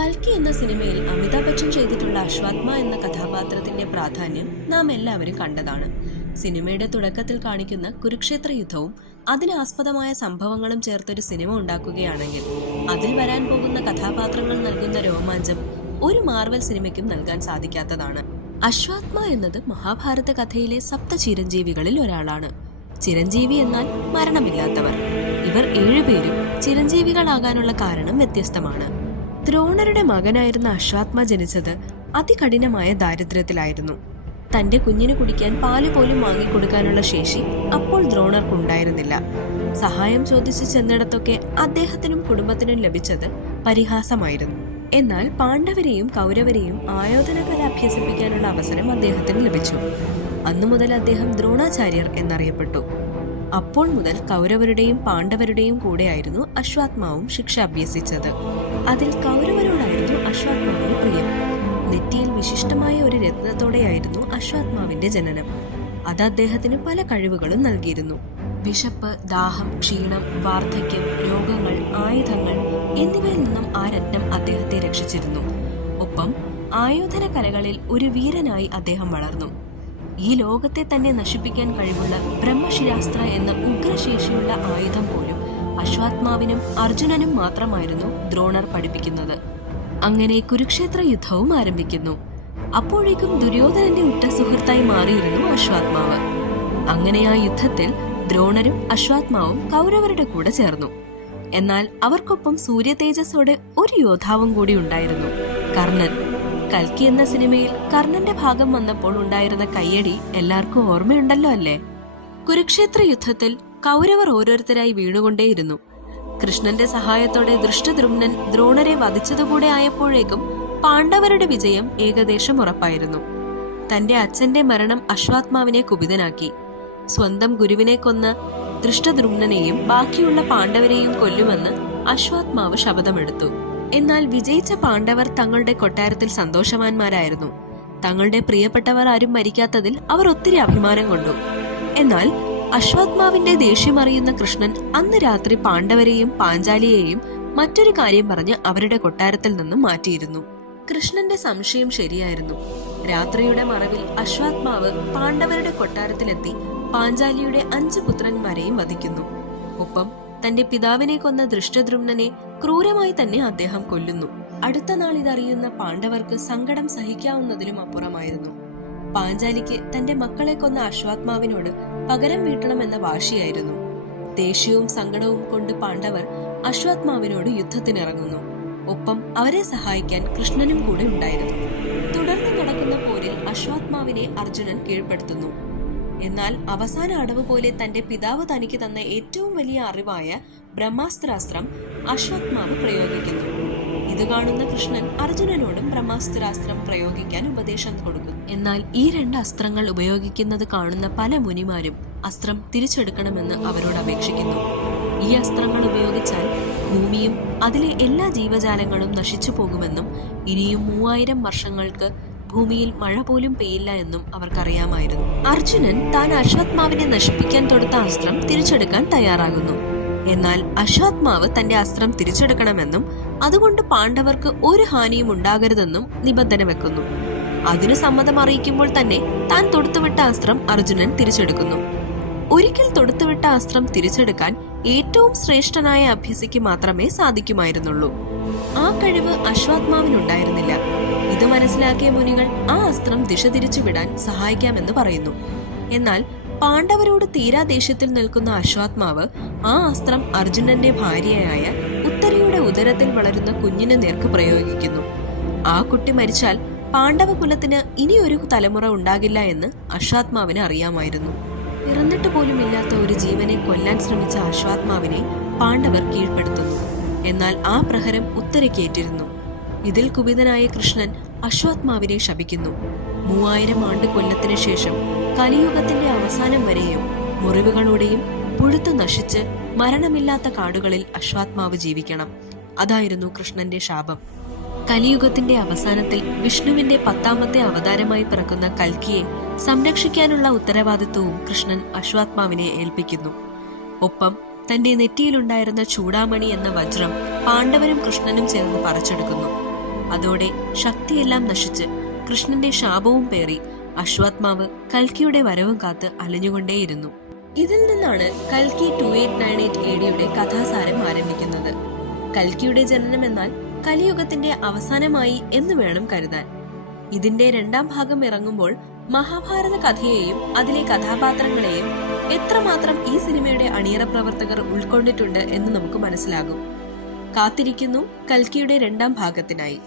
കൽക്കി എന്ന സിനിമയിൽ അമിതാഭ് ബച്ചൻ ചെയ്തിട്ടുള്ള അശ്വാത്മ എന്ന കഥാപാത്രത്തിന്റെ പ്രാധാന്യം നാം എല്ലാവരും കണ്ടതാണ്. സിനിമയുടെ തുടക്കത്തിൽ കാണിക്കുന്ന കുരുക്ഷേത്ര യുദ്ധവും അതിനാസ്പദമായ സംഭവങ്ങളും ചേർത്തൊരു സിനിമ ഉണ്ടാക്കുകയാണെങ്കിൽ അതിൽ വരാൻ പോകുന്ന കഥാപാത്രങ്ങൾ നൽകുന്ന രോമാഞ്ചം ഒരു മാർവൽ സിനിമയ്ക്കും നൽകാൻ സാധിക്കാത്തതാണ്. അശ്വാത്മ എന്നത് മഹാഭാരത കഥയിലെ സപ്ത ചിരഞ്ജീവികളിൽ ഒരാളാണ്. ചിരഞ്ജീവി എന്നാൽ മരണമില്ലാത്തവർ. ഇവർ 7 പേരും ചിരഞ്ജീവികളാകാനുള്ള കാരണം വ്യത്യസ്തമാണ്. ദ്രോണരുടെ മകനായിരുന്ന അശ്വാത്മ ജനിച്ചത് അതികഠിനമായ ദാരിദ്ര്യത്തിലായിരുന്നു. തന്റെ കുഞ്ഞിന് കുടിക്കാൻ പാല് പോലും വാങ്ങിക്കൊടുക്കാനുള്ള ശേഷി അപ്പോൾ ദ്രോണർക്കുണ്ടായിരുന്നില്ല. സഹായം ചോദിച്ചു ചെന്നിടത്തൊക്കെ അദ്ദേഹത്തിനും കുടുംബത്തിനും ലഭിച്ചത് പരിഹാസമായിരുന്നു. എന്നാൽ പാണ്ഡവരെയും കൗരവരെയും ആയോധനകല അഭ്യസിപ്പിക്കാനുള്ള അവസരം അദ്ദേഹത്തിന് ലഭിച്ചു. അന്നു മുതൽ അദ്ദേഹം ദ്രോണാചാര്യർ എന്നറിയപ്പെട്ടു. അപ്പോൾ മുതൽ കൗരവരുടെയും പാണ്ഡവരുടെയും കൂടെയായിരുന്നു അശ്വാത്മാവും ശിക്ഷ അഭ്യസിച്ചത്. അതിൽ കൗരവരോടായിരുന്നു അശ്വാത്മാവിന് പ്രിയം. നെറ്റിയിൽ വിശിഷ്ടമായ ഒരു രത്നത്തോടെയായിരുന്നു അശ്വാത്മാവിന്റെ ജനനം. അത് അദ്ദേഹത്തിന് പല കഴിവുകളും നൽകിയിരുന്നു. വിശപ്പ്, ദാഹം, ക്ഷീണം, വാർദ്ധക്യം, രോഗങ്ങൾ, ആയുധങ്ങൾ എന്നിവയിൽ നിന്നും ആ രത്നം അദ്ദേഹത്തെ രക്ഷിച്ചിരുന്നു. ഒപ്പം ആയോധന കലകളിൽ ഒരു വീരനായി അദ്ദേഹം വളർന്നു. ഈ ലോകത്തെ തന്നെ നശിപ്പിക്കാൻ കഴിവുള്ള ബ്രഹ്മശിരാസ്ത്ര എന്ന ഉഗ്രശേഷിയുള്ള ആയുധം പോലും അശ്വാത്മാവിനും അർജുനനും മാത്രമായിരുന്നു ദ്രോണർ പഠിപ്പിക്കുന്നത്. അങ്ങനെ കുരുക്ഷേത്ര യുദ്ധവും ആരംഭിക്കുന്നു. അപ്പോഴേക്കും ദുര്യോധനന്റെ ഉറ്റ സുഹൃത്തായി മാറിയിരുന്നു അശ്വാത്മാവ്. അങ്ങനെ ആ യുദ്ധത്തിൽ ദ്രോണരും അശ്വാത്മാവും കൗരവരുടെ കൂടെ ചേർന്നു. എന്നാൽ അവർക്കൊപ്പം സൂര്യ തേജസ്സോടെ ഒരു യോദ്ധാവും കൂടി ഉണ്ടായിരുന്നു, കർണൻ. കൽക്കി എന്ന സിനിമയിൽ കർണന്റെ ഭാഗം വന്നപ്പോൾ ഉണ്ടായിരുന്ന കയ്യടി എല്ലാവർക്കും ഓർമ്മയുണ്ടല്ലോ അല്ലേ? കുരുക്ഷേത്ര യുദ്ധത്തിൽ കൗരവർ ഓരോരുത്തരായി വീണുകൊണ്ടേയിരുന്നു. കൃഷ്ണന്റെ സഹായത്തോടെ ദൃഷ്ടദ്രുമ്നൻ ദ്രോണരെ വധിച്ചതുകൂടെ ആയപ്പോഴേക്കും പാണ്ഡവരുടെ വിജയം ഏകദേശം ഉറപ്പായിരുന്നു. തന്റെ അച്ഛന്റെ മരണം അശ്വാത്മാവിനെ കുപിതനാക്കി. സ്വന്തം ഗുരുവിനെ കൊന്ന ദൃഷ്ടദ്രുമ്നനെയും ബാക്കിയുള്ള പാണ്ഡവരെയും കൊല്ലുമെന്ന് അശ്വാത്മാവ് ശപഥമെടുത്തു. എന്നാൽ വിജയിച്ച പാണ്ഡവർ തങ്ങളുടെ കൊട്ടാരത്തിൽ സന്തോഷവാന്മാരായിരുന്നു. തങ്ങളുടെ പ്രിയപ്പെട്ടവർ ആരും മരിക്കാത്തതിൽ അവർ ഒത്തിരി അഭിമാനം കൊണ്ടു. എന്നാൽ അശ്വാത്മാവിന്റെ ദേഷ്യമറിയുന്ന കൃഷ്ണൻ അന്ന് രാത്രി പാണ്ഡവരെയും പാഞ്ചാലിയെയും മറ്റൊരു കാര്യം പറഞ്ഞ് അവരുടെ കൊട്ടാരത്തിൽ നിന്നും മാറ്റിയിരുന്നു. കൃഷ്ണന്റെ സംശയം ശരിയായിരുന്നു. രാത്രിയുടെ മറവിൽ അശ്വാത്മാവ് പാണ്ഡവരുടെ കൊട്ടാരത്തിലെത്തി പാഞ്ചാലിയുടെ 5 പുത്രന്മാരെയും വധിക്കുന്നു. ഒപ്പം തന്റെ പിതാവിനെ കൊന്ന ദൃഷ്ടദ്രുമ്നനെ ക്രൂരമായി തന്നെ അദ്ദേഹം കൊല്ലുന്നു. അടുത്ത നാൾ ഇതറിയുന്ന പാണ്ഡവർക്ക് സങ്കടം സഹിക്കാവുന്നതിലും അപ്പുറമായിരുന്നു. പാഞ്ചാലിക്ക് തന്റെ മക്കളെ കൊന്ന അശ്വാത്മാവിനോട് പകരം വീട്ടണമെന്ന വാശിയായിരുന്നു. ദേഷ്യവും സങ്കടവും കൊണ്ട് പാണ്ഡവർ അശ്വാത്മാവിനോട് യുദ്ധത്തിനിറങ്ങുന്നു. ഒപ്പം അവരെ സഹായിക്കാൻ കൃഷ്ണനും കൂടെ ഉണ്ടായിരുന്നു. തുടർന്ന് നടക്കുന്ന പോരിൽ അശ്വാത്മാവിനെ അർജുനൻ കീഴ്പ്പെടുത്തുന്നു. എന്നാൽ അവസാന അടവ് പോലെ തന്റെ പിതാവ് തനിക്ക് തന്ന ഏറ്റവും വലിയ അറിവായ ബ്രഹ്മാസ്ത്രാസ്ത്രം അശ്വത്മാവ് പ്രയോഗിക്കുന്നു. ഇത് കാണുന്ന കൃഷ്ണൻ അർജുനനോടും ബ്രഹ്മാസ്ത്രാസ്ത്രം പ്രയോഗിക്കാൻ ഉപദേശം കൊടുക്കുന്നു. എന്നാൽ ഈ 2 അസ്ത്രങ്ങൾ ഉപയോഗിക്കുന്നത് കാണുന്ന പല മുനിമാരും അസ്ത്രം തിരിച്ചെടുക്കണമെന്ന് അവരോട് അപേക്ഷിക്കുന്നു. ഈ അസ്ത്രങ്ങൾ ഉപയോഗിച്ചാൽ ഭൂമിയും അതിലെ എല്ലാ ജീവജാലങ്ങളും നശിച്ചു പോകുമെന്നും ഇനിയും 3000 വർഷങ്ങൾക്ക് ഭൂമിയിൽ മഴ പോലും പെയ്യില്ല എന്നും അവർക്കറിയാമായിരുന്നു. അർജുനൻ താൻ അശ്വത്മാവിനെ നശിപ്പിക്കാൻ തൊടുത്ത അസ്ത്രം തിരിച്ചെടുക്കാൻ തയ്യാറാകുന്നു. എന്നാൽ അശ്വത്മാവ് തന്റെ അസ്ത്രം തിരിച്ചെടുക്കണമെന്നും അതുകൊണ്ട് പാണ്ഡവർക്ക് ഒരു ഹാനിയും ഉണ്ടാകരുതെന്നും നിബന്ധന വെക്കുന്നു. അതിനു സമ്മതം അറിയിക്കുമ്പോൾ തന്നെ താൻ തൊടുത്തുവിട്ട അസ്ത്രം അർജുനൻ തിരിച്ചെടുക്കുന്നു. ഒരിക്കൽ തൊടുത്തുവിട്ട അസ്ത്രം തിരിച്ചെടുക്കാൻ ഏറ്റവും ശ്രേഷ്ഠനായ അഭ്യസിക്ക് മാത്രമേ സാധിക്കുമായിരുന്നുള്ളൂ. ആ കഴിവ് അശ്വാത്മാവിനുണ്ടായിരുന്നില്ല. ഇത് മനസ്സിലാക്കിയ മുനികൾ ആ അസ്ത്രം ദിശ തിരിച്ചു വിടാൻ സഹായിക്കാമെന്ന് പറയുന്നു. എന്നാൽ പാണ്ഡവരോട് തീരാ ദേഷ്യത്തിൽ നിൽക്കുന്ന അശ്വാത്മാവ് ആ അസ്ത്രം അർജുനന്റെ ഭാര്യയായ ഉത്തരയുടെ ഉദരത്തിൽ വളരുന്ന കുഞ്ഞിന് നേർക്ക് പ്രയോഗിക്കുന്നു. ആ കുട്ടി മരിച്ചാൽ പാണ്ഡവ കുലത്തിന് ഇനിയൊരു തലമുറ ഉണ്ടാകില്ല എന്ന് അശ്വാത്മാവിന് അറിയാമായിരുന്നു. പിറന്നിട്ട് പോലും ഇല്ലാത്ത ഒരു ജീവനെ കൊല്ലാൻ ശ്രമിച്ച അശ്വാത്മാവിനെ പാണ്ഡവർ കീഴ്പ്പെടുത്തുന്നു. എന്നാൽ ആ പ്രഹരം ഉത്തരയ്ക്കേറ്റിരുന്നു. ഇതിൽ കുപിതനായ കൃഷ്ണൻ അശ്വാത്മാവിനെ ശപിക്കുന്നു. 3000 ആണ്ട് കൊല്ലത്തിന് ശേഷം കലിയുഗത്തിന്റെ അവസാനം വരെയും മുറിവുകളോടെയും പുഴുത്തു നശിച്ച് മരണമില്ലാത്ത കാടുകളിൽ അശ്വാത്മാവ് ജീവിക്കണം. അതായിരുന്നു കൃഷ്ണന്റെ ശാപം. കലിയുഗത്തിന്റെ അവസാനത്തിൽ വിഷ്ണുവിന്റെ 10ാമത്തെ അവതാരമായി പിറക്കുന്ന കൽക്കിയെ സംരക്ഷിക്കാനുള്ള ഉത്തരവാദിത്വവും കൃഷ്ണൻ അശ്വാത്മാവിനെ ഏൽപ്പിക്കുന്നു. ഒപ്പം തന്റെ നെറ്റിയിലുണ്ടായിരുന്ന ചൂടാമണി എന്ന വജ്രം പാണ്ഡവരും കൃഷ്ണനും ചേർന്ന് പറിച്ചെടുക്കുന്നു. അതോടെ ശക്തിയെല്ലാം നശിച്ച് കൃഷ്ണന്റെ ശാപവും പേറി അശ്വാത്മാവ് കൽക്കിയുടെ വരവും കാത്ത് അലഞ്ഞുകൊണ്ടേയിരുന്നു. ഇതിൽ നിന്നാണ് കൽക്കി 2898 AD കഥാസാരം ആരംഭിക്കുന്നത്. കൽക്കിയുടെ ജനനം എന്നാൽ കലിയുഗത്തിന്റെ അവസാനമായി എന്ന് വേണം കരുതാൻ. ഇതിന്റെ രണ്ടാം ഭാഗം ഇറങ്ങുമ്പോൾ മഹാഭാരത കഥയെയും അതിലെ കഥാപാത്രങ്ങളെയും എത്രമാത്രം ഈ സിനിമയുടെ അണിയറ പ്രവർത്തകർ ഉൾക്കൊണ്ടിട്ടുണ്ട് എന്ന് നമുക്ക് മനസ്സിലാകും. കാത്തിരിക്കുന്നു കൽക്കിയുടെ രണ്ടാം ഭാഗത്തിനായി.